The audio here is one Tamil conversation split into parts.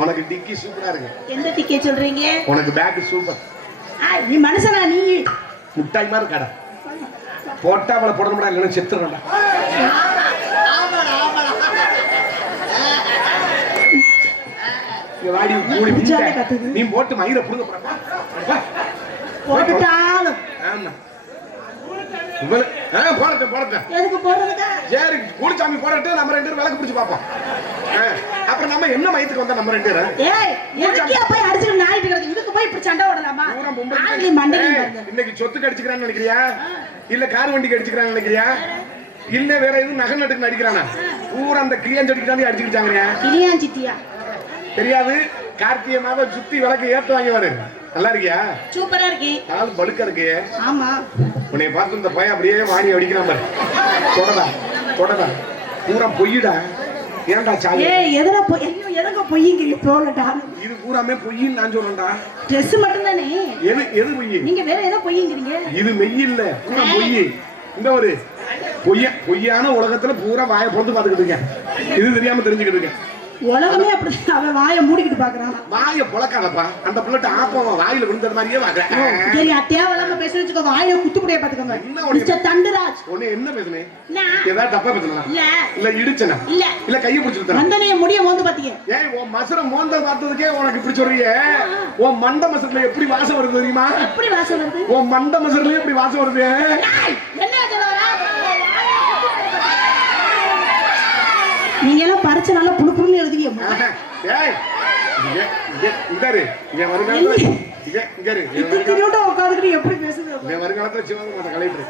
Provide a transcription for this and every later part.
உனக்கு டிக்கி சூப்பரா இருக்கு. எந்த டிக்கே சொல்றீங்க? உனக்கு பேக் சூப்பர் நீ மனுஷனா நீ? முட்டாய் மாதிரி கடை போட்டா அவளை போடணும்டா இல்லைன்னா செத்துறா. நீ போட்டு மயிரை புடுங்க. போட்டுட்டாலும். ஆமா. எதுக்கு போடுறதுக்கா சரி குளிச்சாமி போடட்டும் நம்ம ரெண்டு பேரும் விளக்கு பிடிச்சு பார்ப்போம். அப்புறம் நம்ம என்ன மயத்துக்கு வந்தா நம்ம ரெண்டு பேரும்? ஏய் எதுக்கே போய் அடிச்சுட்டு நாயிட்டு கிடக்கு இதுக்கு போய் இப்படி சண்டை ஓடலாமா. இன்னைக்கு சொத்துக்கு அடிச்சுக்கிறான்னு நினைக்கிறியா? இல்ல கார் வண்டிக்கு அடிச்சுக்கிறான்னு நினைக்கிறியா? இல்ல வேற எதுவும் நகை நட்டுக்கு அடிக்கிறானா பூரா அந்த கிளியாஞ்சடிக்கு அடிச்சுக்கிட்டாங்க கிளியாஞ்சிட்டியா? தெரியாது. கார்த்திகை மாதம் சுத்தி விளக்கு ஏத்து வாங்கி வரு நல்லா இருக்கியா? சூப்பரா இருக்கே. கால் படுக்க இருக்கு. ஆமா. உன்னை பார்த்து இந்த பையன் அப்படியே வாணி அடிக்கிறான் பாரு. தொடடா தொடடா. பூரா பொய்யுடா. ஏன்டா சாவி ஏய் எதுல போய் ஐயோ எதுங்க பொய்யுங்க? போகலடா இது பூராமே பொய்யின்னு நான் சொல்றேன்டா. ட்ரெஸ் மட்டும் தானே எது எது பொய்? நீங்க வேற ஏதோ பொய்யுங்கிறீங்க. இது மெய் இல்ல பூரா பொய். இந்த ஒரு பொய்ய பொய்யான உலகத்துல பூரா வாயை பொழுது பாத்துக்கிட்டு இருக்கேன். இது தெரியாம தெரிஞ்சுக்கிட்டு இருக்கேன். உலகமே அப்படி அவன் வாயை மூடிக்கிட்டு பாக்குறான் வாயை பொழக்காதப்பா. அந்த பிள்ளைட்ட ஆப்பம் வாயில விழுந்தது மாதிரியே வாக்குறேன் சரி தேவையில்லாம பேச வச்சுக்கோ. வாயில குத்துப்படியா பாத்துக்கோங்க என்ன தண்டுராஜ். உன்னை என்ன பேசுனேன் நான் ஏதாவது தப்பா பேசுனா? இல்ல. இல்ல இடிச்சனா? இல்ல. இல்ல கையை பிடிச்சிருத்தா வந்தனைய முடிய மோந்து பாத்தீங்க. ஏய் உன் மசர மோந்த பார்த்ததுக்கே உனக்கு இப்படி சொல்றியே? உன் மண்ட மசர்ல எப்படி வாசம் வருது தெரியுமா? எப்படி வாசம் வருது? உன் மண்ட மசர்ல எப்படி வாசம் வருது? என்ன சொல்ல வர? நீங்க எல்லாம் பறிச்சு நல்லா புழு புழுன்னு இத்திரியோட உட்காந்துக்கிட்டு எப்படி பேசுது வருங்காலத்துல சிவகங்கை மாட்ட கலைப்பு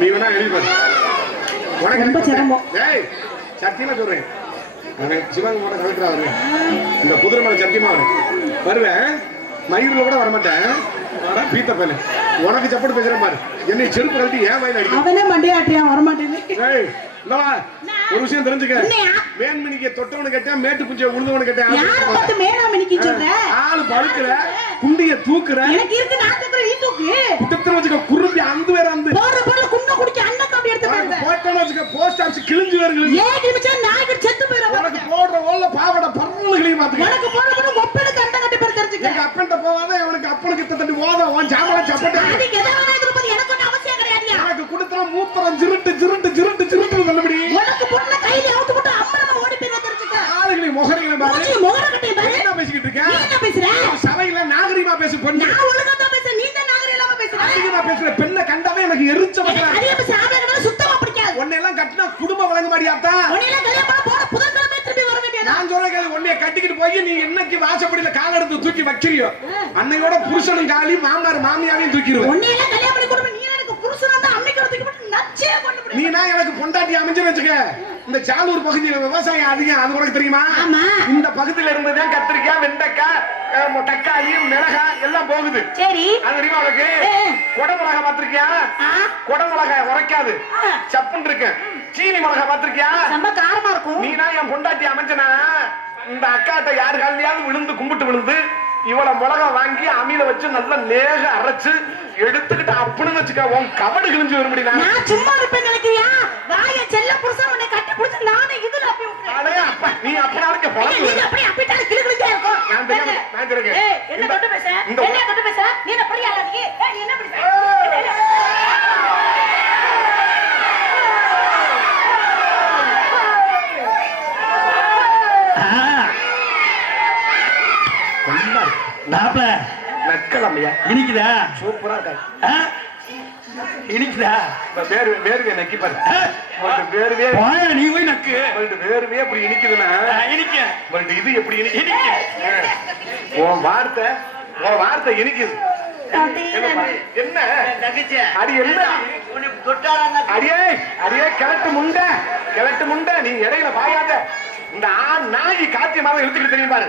நீ வேணா எழுதி பாரு. உனக்கு ரொம்ப சிரமம். ஏய் சத்தியமா சொல்றேன். மாட்ட கலெக்டரா வருவேன் இந்த குதிரை மேல சத்தியமா வருவேன் வருவேன் மயூர்ல கூட வரமாட்டேன். ஆனா பீத்த உனக்கு சப்போர்ட் பேசுறேன் பாரு. என்னை செருப்பு கழட்டி ஏன் வயல அடிக்க அவனே மண்டையாட்டியான் வரமாட்டேன்னு. ஒரு விஷயம் தெரிஞ்சுக்க? மேன்மணிக்கு தொட்டவனு கேட்டேன் மேட்டு புஞ்ச உழுதவனு கேட்டேன் யார பார்த்து மேனாம நிக்க சொல்ற? ஆளு பழுக்கிற குண்டிய தூக்குற. எனக்கு இருக்கு நான் தூக்குற நீ தூக்கு. குட்டத்துல வச்சுக்க குரும்பி அந்த வேற அந்த. போற போற குண்ட குடிக்க அண்ணன் அப்படி எடுத்து உனக்கு போயிருவேன் போட்டோன்னு வச்சுக்க போஸ்ட் ஆஃபீஸ் கிழிஞ்சு வருது ஏன் நிமிஷம் நாய்க்கு செத்து உனக்கு போயிடும் போடுற ஓல்ல பாவட பரலுகளையும் பாத்துக்க. உனக்கு போற போற ஒப்பனுக்கு அண்டை கட்டி பேர் தெரிஞ்சுக்க. எங்க அப்பன்ட்ட போவாத இவனுக்கு அப்பனுக்கு தட்டி ஓத உன் சாம்பளம் சப்பட்ட. அதுக்கு எதை வேணா இருப்பது எனக்கு ஒன்றும் அவசியம் கிடையாதுயா எனக்கு கொடுத்தா மூத்திரம் ஜிருட்டு ஜிருட்டு ஜிருட்டு ஜிருட்டு நல்லபடி உனக்கு பொண்ணு கையில அவுத்து போட்டு அம்மனமா ஓடி போய் தெரிஞ்சுக்க ஆளுகளை முகரைகளை பாரு மூஞ்சி முகர கட்டையை பாரு என்ன பேசிக்கிட்டு நீ இருக்க? என்ன பேசுற? சபையில நாகரிகமா பேசு பொண்ணு. நான் ஒழுங்கா தான் பேசுறேன். நீ தான் நாகரிகம் இல்லாம பேசுற. பெண்ணை கண்டாவே எனக்கு எரிச்ச அதிகம் பேச ஆம்பளைங்களை சுத்தமா பிடிக்காது. உன்னை எல்லாம் கட்டினா குடும்பம் வழங்க மாட்டியாத்தா கல்யாணம் பண்ண திரும்பி வர வேண்டியதா. நான் சொல்றேன் கேளு, உன்னைய கட்டிக்கிட்டு போய் நீ என்னைக்கு வாசப்படியில கால் எடுத்து தூக்கி வைக்கிறியோ அன்னையோட புருஷனும் காலி மாமனார் மாமியாவையும் தூக்கிடுவேன். உன்னையெல்லாம் கல்யாணம் பண்ணி கொடுப்ப நீ எனக்கு புருஷனா தான் அன்னைக்கு எடுத்துக்கு நீனா எனக்கு பொண்டாட்டி அமைஞ்சு வச்சுக்க. இந்த சாலூர் பகுதியில விவசாயம் அதிகம் அது உனக்கு தெரியுமா. இந்த பகுதியில இருந்துதான் கத்திரிக்காய் வெண்டைக்காய் தக்காளி மிளகாய் எல்லாம் போகுது. சரி. அது தெரியுமா உனக்கு. கொடை மிளகாய் பாத்திருக்கியா கொடை மிளகாய் உரைக்காது. சப்புன்னு இருக்கு. சீனி மிளகாய் பாத்திருக்கியா ரொம்ப காரமா இருக்கும். நீனா என் பொண்டாட்டி அமைச்சனா இந்த அக்காட்ட யாரு காலையாவது விழுந்து கும்பிட்டு விழுந்து இவள மிளகா வாங்கி அமில வச்சு நல்லா நேக அரைச்சு எடுத்துக்கிட்டு அப்படின்னு வச்சுக்க உன் கபடு கிழிஞ்சு வரும்படி நான் சும்மா இருப்பேன் நினைக்கிறியா வாய செல்ல புருஷன் உன்னை கட்டி பிடிச்சு நானே இதுல அப்படி விட்டுறேன். அடே அப்பா நீ அப்பனாலுக்கு ஐயா, பழக்கம் நீங்க அப்படியே அப்படியே கிளு கிளுந்தே இருக்கும். நான் தெரியாம- நான் தெரியுங்க. ஏய், என்ன இந்த- தொட்டு பேச? இந்த- என்ன தொட்டு பேச? நீ என்ன பெரிய ஆளா நீ? ஏய், நீ என்ன இப்படி பேச? நாப்ல நக்கலாமையா இனிக்குதா? சூப்பரா இருக்காது ஆ? இனிக்குதா? வேறு வேர்வை நக்கி பாரு. வேர்வே நீ போய் நக்கு. வேர்வே அப்படி இனிக்குதுன்னா? இனிக்க. இது எப்படி இனிக்குது ஆ. உன் வார்த்தை உன் வார்த்தை இனிக்குது? என்ன அடி என்ன? அடியே அடியே கிழட்டு முண்டை கிழட்டு முண்டை நீ இடையில பாயாத இந்த நாய் காத்திய மாதிரி இழுத்துக்கிட்டு தெரியும் பாரு.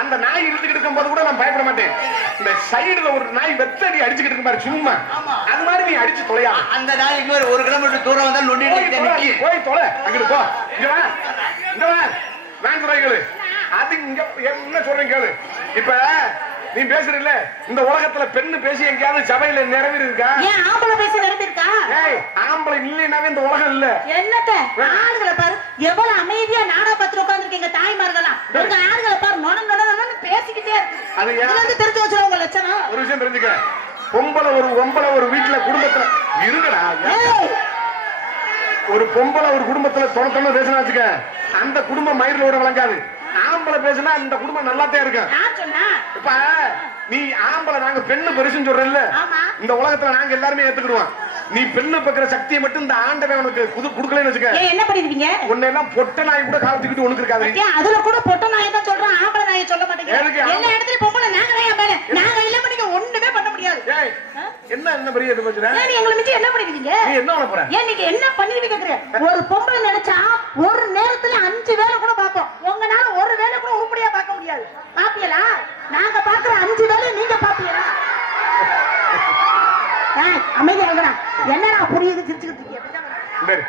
அந்த நாய் இழுத்துக்கிட்டு இருக்கும் போது கூட நான் பயப்பட மாட்டேன். இந்த சைடுல ஒரு நாய் வெத்தடி அடிச்சுக்கிட்டு இருக்கும் பாரு சும்மா. அது மாதிரி நீ அடிச்சு தொலையா. அந்த நாய் இன்னொரு ஒரு கிலோமீட்டர் தூரம் வந்தா நிக்கி போய் தொலை அங்கிட்டு போ. இங்க வா. இங்க வா. வேண்டுறாய்களு அது இங்க என்ன சொல்றேன் கேளு. இப்ப நீ பேசுறீல்ல? இந்த உலகத்துல பெண்ணு பேசி எங்கேயாவது சபையில நிறைவேறி இருக்கா ஏன் ஆம்பளை பேசி நிரம்பியிருக்கா? ஏய் ஆம்பளை இல்லைனாவே இந்த உலகம் இல்ல. என்னத்த? ஆளுகளை பாரு. எவ்வளவு அமைதியா நாடா பத்திரம் உட்கார்ந்துருக்கீங்க தாய்மார்களா உங்க ஆறுகளை பாரு. நொட நொட நொடன்னு பேசிக்கிட்டே இருக்கு. அது ஏன்? தெரிஞ்சு வச்சிருக்க உங்க லட்சணம். ஒரு விஷயம் தெரிஞ்சுக்க பொம்பளை ஒரு ஒம்பளை ஒரு வீட்டுல குடும்பத்துல இருங்கடா. ஒரு பொம்பளை ஒரு குடும்பத்துல தொண தொண பேசினா வச்சுக்க அந்த குடும்பம் மயிரில் விட விளங்காது. ஆம்பளை பேசினா அந்த குடும்பம் நல்லாத்தான் சொன்னா? இப்ப நீ ஆம்பளை நாங்க பெண்ணு பெருசுன்னு சொல்றல்ல ஆமா. இந்த உலகத்துல நாங்க எல்லாருமே ஏத்துக்கிடுவோம். நீ பெண்ணு பக்கிற சக்தியை மட்டும் இந்த ஆண்டவன் உனக்கு குது குடுக்கலன்னு வச்சுக்க. என்ன பண்ணிருவீங்க? உன்னை எல்லாம் பொட்ட நாய் கூட காலத்துக்கிட்டு உனக்கு இருக்காது. அதுல கூட பொட்ட நாயை தான் சொல்றேன் ஆம்பளை நாயை சொல்ல மாட்டேங்க? எல்லா இடத்துலயும் பொம்பளை நாங்க தான் மேல. நாங்க இல்ல பண்ணிக்க ஒண்ணுமே பண்ண முடியாது. ஏய் என்ன என்ன பெரிய இது? ஏன் நீ எங்களை மிஞ்சி என்ன பண்ணிருக்கீங்க நீ என்ன பண்ண போற? ஏன் நீங்க என்ன பண்ணிருவீங்க கேக்குறேன் ஒரு பொம்பளை நினைச்சா ஒரு நேரத்துல அஞ்சு வேலை கூட பார்ப்போம். உங்கனால ஒரு வேலை கூட உருப்படியா பார்க்க முடியாது. பாப்பியலா நாங்க பாக்குற அஞ்சு வேலை நீங்க பாப்பியலா அமைதியா இருங்கடா. என்னடா புரியுது சிரிச்சுக்கிட்டு சரி.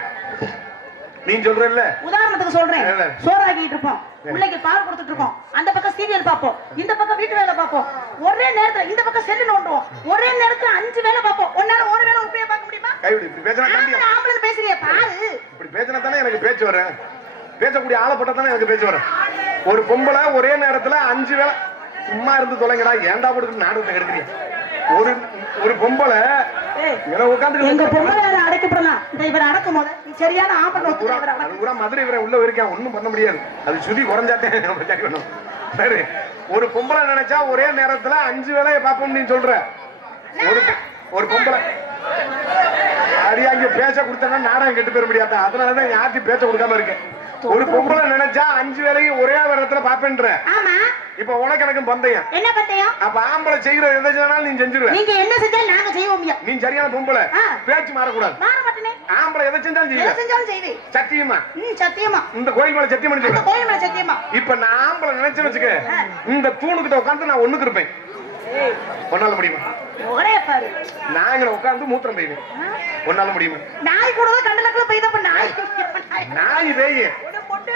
நீ சொல்றல்ல உதாரணத்துக்கு சொல்றேன். சோறாக்கிட்டு இருப்போம். பிள்ளைக்கு பால் கொடுத்துட்டு இருக்கோம். அந்த பக்கம் சீரியல் பார்ப்போம். இந்த பக்கம் வீட்டு வேலை பார்ப்போம். ஒரே நேரத்துல இந்த பக்கம் செல்லு நோண்டுவோம் ஒரே நேரத்துல அஞ்சு வேலை பார்ப்போம். உன்னால ஒரு வேலை உருப்படியா பார்க்க முடியுமா? கைவிடு இப்படி தாண்டி ஆம்பளை பேசுறிய பாரு. இப்படி பேசினா தானே எனக்கு பேச்சு வரும். பேசக்கூடிய ஆளை போட்டா தானே எனக்கு பேச்சு வரும். ஒரு பொம்பளை ஒரே நேரத்துல அஞ்சு வேளை சும்மா இருந்து தொலைங்கடா. ஏன்டா போட்டு நாடகத்தை எடுக்கிறீங்க ஒரு ஒரு பொம்பளை. எங்க பொம்பளை அடைக்கப்படலாம். இந்த இவர் அடக்கும் போது சரியான ஆபத்து மதுரை இவரை உள்ள இருக்கேன் ஒண்ணும் பண்ண முடியாது. அது சுதி குறைஞ்சாட்டேன் சரி. ஒரு பொம்பளை நினைச்சா ஒரே நேரத்துல அஞ்சு வேலையை பார்ப்போம் நீ சொல்ற. ஒரு ஒரு பொம்பளை. அடி அங்க பேச கொடுத்தனா நாடகம் கெட்டு போயிட முடியாது? அதனாலதான் யார்த்தையும் பேச கொடுக்காம இருக்கேன். ஒரு பொம்பளை நினைச்சா அஞ்சு வேலையும் ஒரே நேரத்துல பாப்பேன்ற இப்ப உனக்கு எனக்கும் பந்தயம். என்ன பண்றியா அப்ப ஆம்பளை செய்யற எதை செய்யறாலும் நீ செஞ்சிருவ. நீங்க என்ன செஞ்சாலும் நாங்க செய்வோம் நீ சரியான பொம்பளை. பேச்சு மாறக்கூடாது. மாற மாட்டேனே. ஆம்பளை எதை செஞ்சாலும் எதை செய்வ செஞ்சாலும் செய்வேன் சத்தியமா? ம் சத்தியமா. இந்த கோயில் மேல சத்தியம் பண்ணி சொல்றேன் கோயில் மேல சத்தியமா. இப்ப நான் ஆம்பளை நினைச்சேன்னு வச்சுக்க இந்த தூணுகிட்ட உட்காந்து நான் ஒண்ணுக்கு இருப்பேன். ஒன்னால முடியுமா? ஒரே பாரு. நான் இங்க உட்காந்து மூத்திரம் பெய்வேன். ஒன்னால முடியுமா? நாய் கூட தான் கண்டலக்குள்ள போய் தான் நாய். நாய். பொட்டே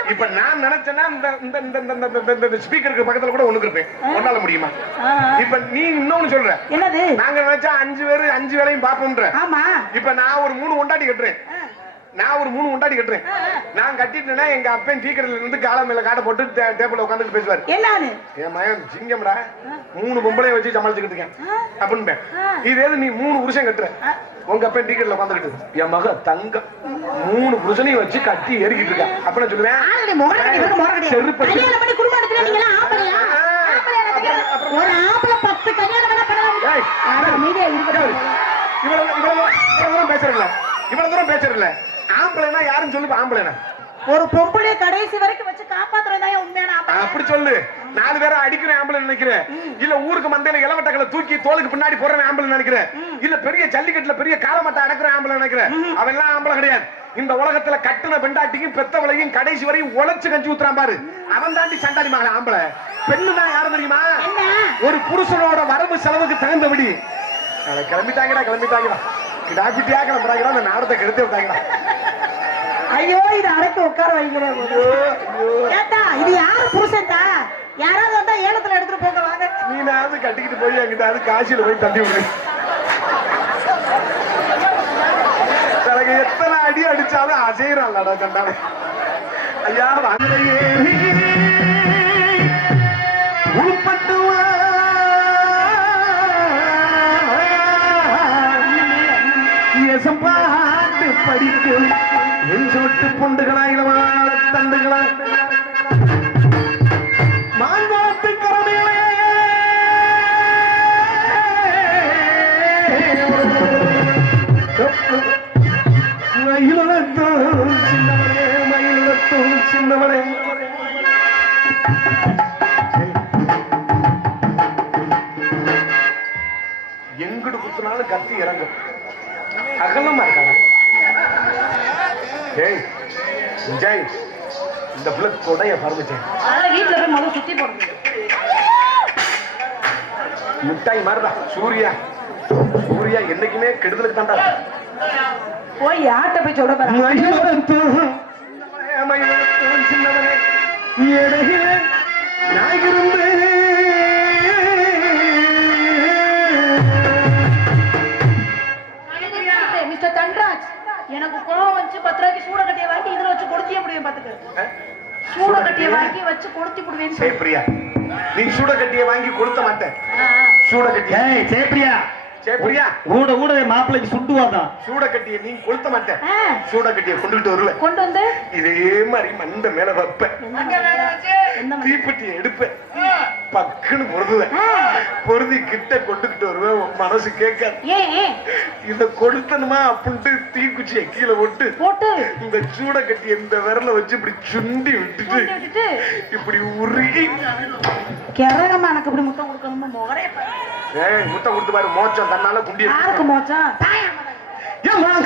இப்ப நான் நினைச்சேன்னா இந்த இந்த இந்த ஸ்பீக்கருக்கு பக்கத்துல கூட ஒண்ணுக்கு இருப்பேன். ஒன்னால முடியுமா. இப்ப நீ இன்னொன்னு சொல்ற. என்னது? நாங்க நினைச்சா அஞ்சு பேரு அஞ்சு வேலையும் பாப்போம்ன்ற ஆமா. இப்ப நான் ஒரு மூணு கொண்டாடி கட்டுறேன். நான் ஒரு மூணு கொண்டாடி கட்டுறேன். நான் கட்டிட்டேன்னா எங்க அப்பன் டீக்கடையில இருந்து காலை மேல காடை போட்டு டே- டேபிள்ல உட்காந்து பேசுவாரு. என்னான்னு என் மகன் சிங்கம்டா. மூணு பொம்பளைய வச்சு சமாளிச்சுக்கிட்டு இருக்கேன். அப்படின்னு. இதே நீ மூணு புருஷன் கட்டுற. உங்க அப்பன் டிக்கெட்ல உட்காந்துக்கிட்டு என் மக தங்கம் மூணு புருஷனையும் வச்சு கட்டி ஏறிக்கிட்டு இருக்கா. அப்படின்னு சொல்லுவேன். செருப்பு இவ்வளவு தூரம் பேசுறல இவ்வளவு தூரம் பேசுறல ஆம்பளைனா யாருன்னு சொல்லு ஆம்பளைனா. ஒரு பொம்பளைய கடைசி வரைக்கும் வச்சு காப்பாத்துறதா உண்மையான. அப்படி சொல்லு. நாலு பேரை அடிக்கிறேன் ஆம்பளை நினைக்கிறேன். இல்ல ஊருக்கு மந்தையில இளவட்டங்களை தூக்கி தோலுக்கு பின்னாடி போடுறேன் ஆம்பளை நினைக்கிறேன். இல்ல பெரிய ஜல்லிக்கட்டுல பெரிய காலமட்டை அடக்குற ஆம்பளை நினைக்கிறேன். அவன் எல்லாம் ஆம்பளை கிடையாது. இந்த உலகத்துல கட்டுன பெண்டாட்டிக்கும் பெத்தவளையும் கடைசி வரையும் உழைச்சு கஞ்சி ஊத்துறான் பாரு. அவன் தாண்டி சண்டாடி மகன் ஆம்பளை. பெண்ணு தான் யாரும் தெரியுமா? ஒரு புருஷனோட வரவு செலவுக்கு தகுந்தபடி. கிளம்பிட்டாங்கடா கிளம்பிட்டாங்கடா. கிடாக்குட்டியா கிளம்புறாங்கடா அந்த நாடத்தை கெடுத்து விட்டாங்கடா. ஐயோ இது அடைக்க உட்கார வைக்கிறேன். ஏத்தா, இது யாரு புருஷன்டா? யாராவது வந்தா ஏலத்துல எடுத்துட்டு போங்க வாங்க. நீனாவது கட்டிக்கிட்டு போய் என்கிட்ட அது காசியில போய் தள்ளி விடு. தனக்கு எத்தனை அடி அடிச்சாலும் அசைறான்லடா கண்டாலே ஐயா வாங்கலையே உள்பட்டு வா. எசம் பாட்டு படிக்கும் என் சொட்டு பொண்டுகளா இளவாழ தண்டுகளா. மாங்கோட்டு கரடிகளே. மயிலத்தும் சின்னவனே மயிலத்தும் சின்னவனே எங்கிட்டு குத்துனாலும் கத்தி இறங்கும். அகலமா இருக்காங்க ஏய் ஜெய். இந்த பிள்ளை தொடைய பறந்துச்சேன் அதனால வீட்டுல போய் முதல்ல சுத்தி போடுங்க மிட்டாய் மாதிரிதான் சூர்யா. சூர்யா என்னைக்குமே கெடுதலுக்கு தாண்டா போய் யார்கிட்ட போய் சொல்ல போறாங்க மயிலத்தும் பத்து ரூபாய்க்கு சூட கட்டிய வாங்கி இதுல வச்சு கொடுத்து கொளுத்தியே முடியும் பாத்துக்க. சூட கட்டிய வாங்கி வச்சு கொளுத்தி விடுவேன்னு சொல்லி சேப்பிரியா நீ சூட கட்டிய வாங்கி கொடுத்த மாட்டேன் சூட கட்டிய. ஏய் சேப்பிரியா? சேப்பிரியா ஊட ஊட மாப்பிள்ளைக்கு சுட்டுவாதான் சூட கட்டிய நீ கொளுத்த மாட்டேன். சூட கட்டிய கொண்டுகிட்டு வருவேன். கொண்டு வந்து? இதே மாதிரி மண்ட மேல வைப்பேன். தீப்பெட்டி எடுப்பேன். பக்குன்னு பொருதுவேன் பொருதி கிட்ட கொண்டுகிட்டு வருவேன். மனசு கேட்காது. இத கொடுத்தனுமா அப்படின்ட்டு தீக்குச்சியை கீழே போட்டு. போட்டு. இந்த சூட கட்டி இந்த விரல வச்சு இப்படி சுண்டி விட்டுட்டு இப்படி உருகி. கிறகமா எனக்கு இப்படி முத்தம் கொடுக்கணுமா? முகரே. ஏய் முட்டை கொடுத்து பாரு மோச்சம் தன்னால குண்டி யாருக்கு மோச்சம்? தாயா நான்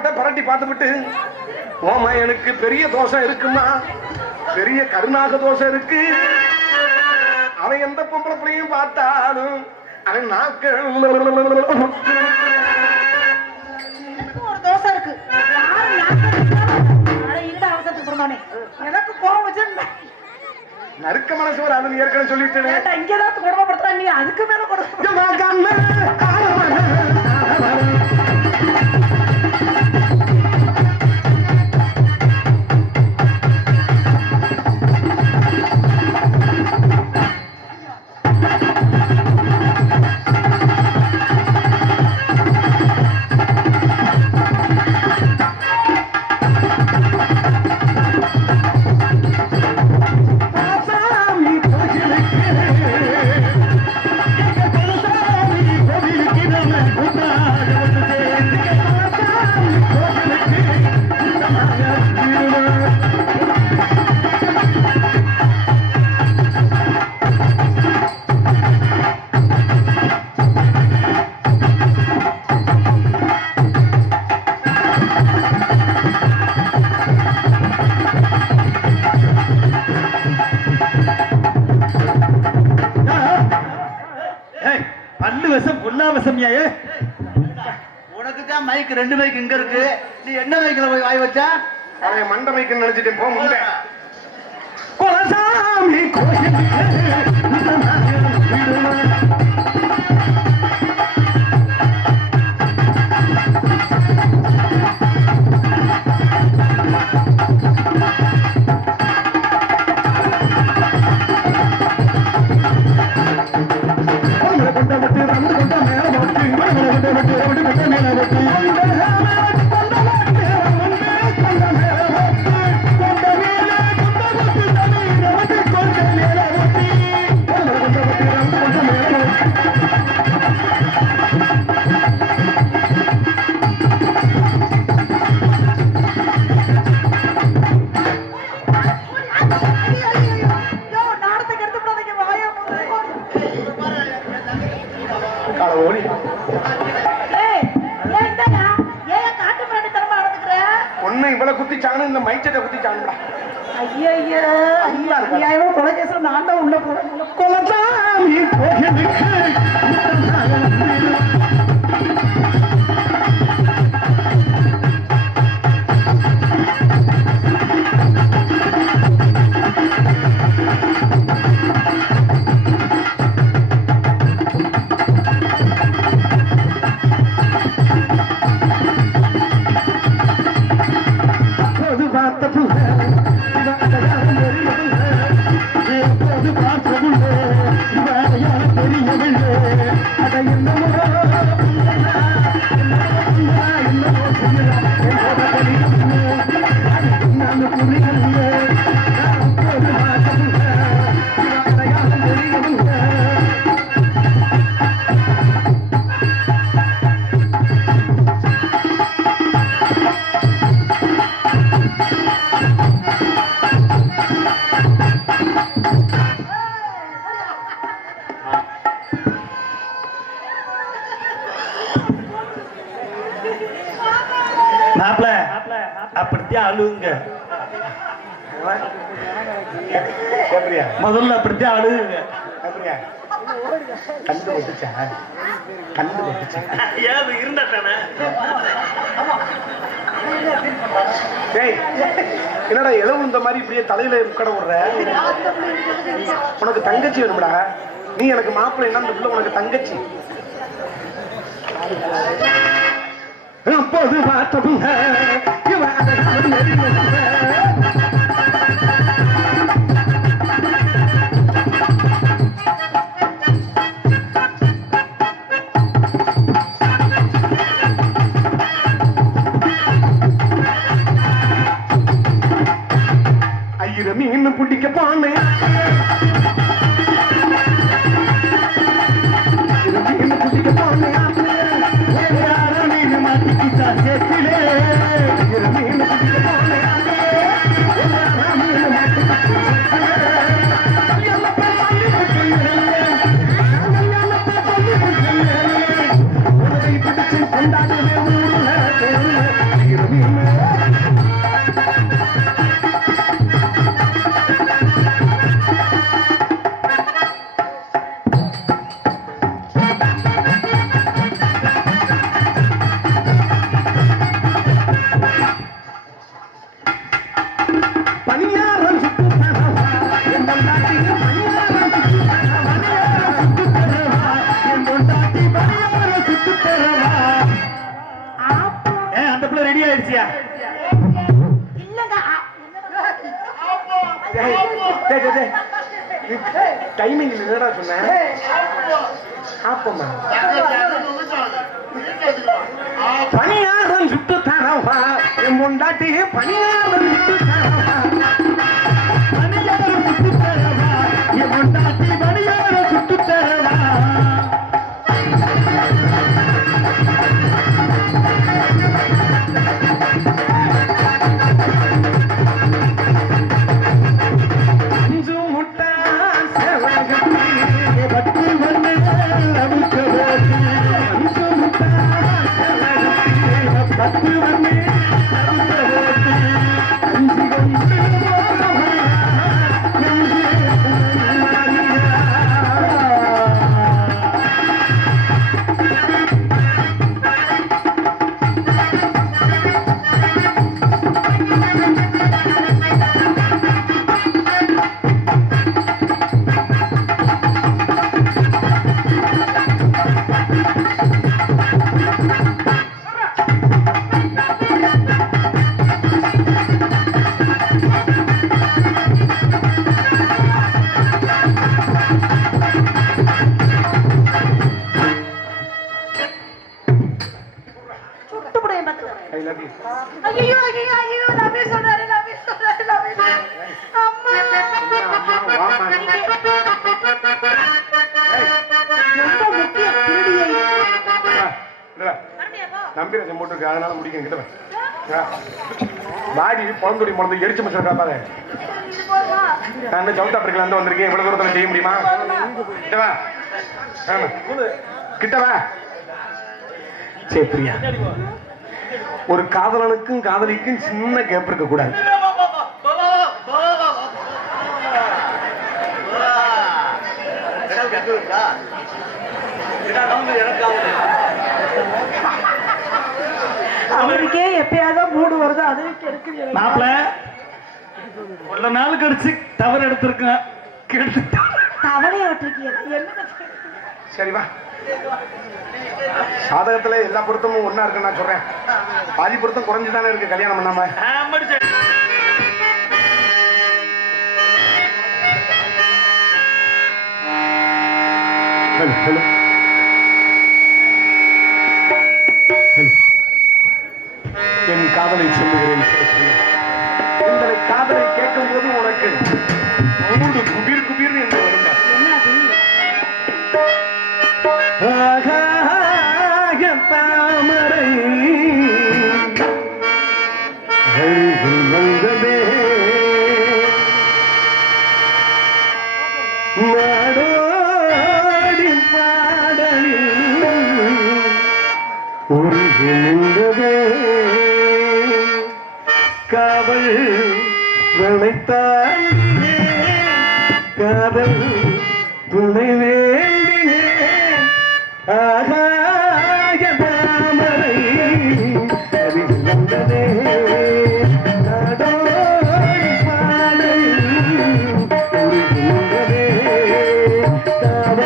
நோட்டை பரட்டி பார்த்துவிட்டு ஓமா எனக்கு பெரிய தோசை இருக்குமா பெரிய கருணாக தோசை இருக்கு. அவன் எந்த பொம்பளை பிள்ளையும் பார்த்தாலும் அவன் நாக்கு எனக்கு ஒரு தோசை இருக்கு. யாரு ஞாபகம் அட இருட அவசரத்துக்கு பிறந்தவனே எனக்கு கோவம் வச்சிருந்தா. நறுக்க மனசு வராதுன்னு ஏற்கனவே சொல்லிட்டேனே. கேட்டா இங்க ஏதாவது கொடுமைப்படுத்துறா நீ? அதுக்கு மேல கொடுமை மைக் ரெண்டு மைக் இங்க இருக்கு. நீ என்ன மைக்ல போய் வாய் வச்சா? அவன் மண்ட மைக்குன்னு நினைச்சிட்டேன். போ முண்டை. குலசாமி கோயில் குத்திச்சானு இந்த மைச்சட்டை குத்திச்சானுடா ஐயோ நல்லா இருக்கா? ஐயாயிரம் கொலை கேஸ்ல நான் தான் உள்ள போறேன். குலசாமி கோயிலுக்கு கண்டு பட்டுச்சா ஏது இருந்தா தானே? டேய் என்னடா இளவு இந்த மாதிரி இப்படியே தலையில உட்கார விடுற உனக்கு தங்கச்சி வேணும்டா. நீ எனக்கு மாப்பிள்ளை என்ன அந்த பிள்ளை உனக்கு தங்கச்சி? அப்போது பார்த்தவங்க இவன் அழகான அந்த பிள்ளை ரெடி ஆயிடுச்சியா. டைமிங் என்னடா சொன்னேன் ஆப்பமா? பணியாரம் சுட்டு தரவா என் பொண்டாட்டி பணியாரம் சுட்டு தரவா ஐ லவ் யூ ஐயையோ, சொல்றாரு, love சொல்றாரு, love அம்மா. வாம்மா. ரொம்ப போட்டுருக்கு அதனால முடிக்க கிட்ட வா. வாடி பிறந்துடி பிறந்து எரிச்சு மசாலா காப்பாத இது போதுமா? நான் சவுத் ஆப்பிரிக்கா இருந்து வந்திருக்கேன் இவ்வளவு தூரத்தில் செய்ய முடியுமா கிட்டவா வா ஆமா. சரி பிரியா ஒரு காதலனுக்கும் காதலிக்கும் சின்ன கேப் இருக்க கூடாது. அவருக்கே எப்பயாவது மூடு வருதோ அது இருக்கு மாப்பிள ஒரு நாள் கழிச்சு தவறு எடுத்திருக்கேன் தவளைய விட்டுருக்கீங்க. என்ன சரி வா. சாதகத்துல எல்லா பொருத்தமும் ஒண்ணா இருக்குன்னு நான் சொல்றேன். பாதி பொருத்தம் குறைஞ்சுதானே இருக்கு கல்யாணம் பண்ணாம. ஹலோ. ஹலோ. என் காதலை சொல்லுகிறேன். 啊，看。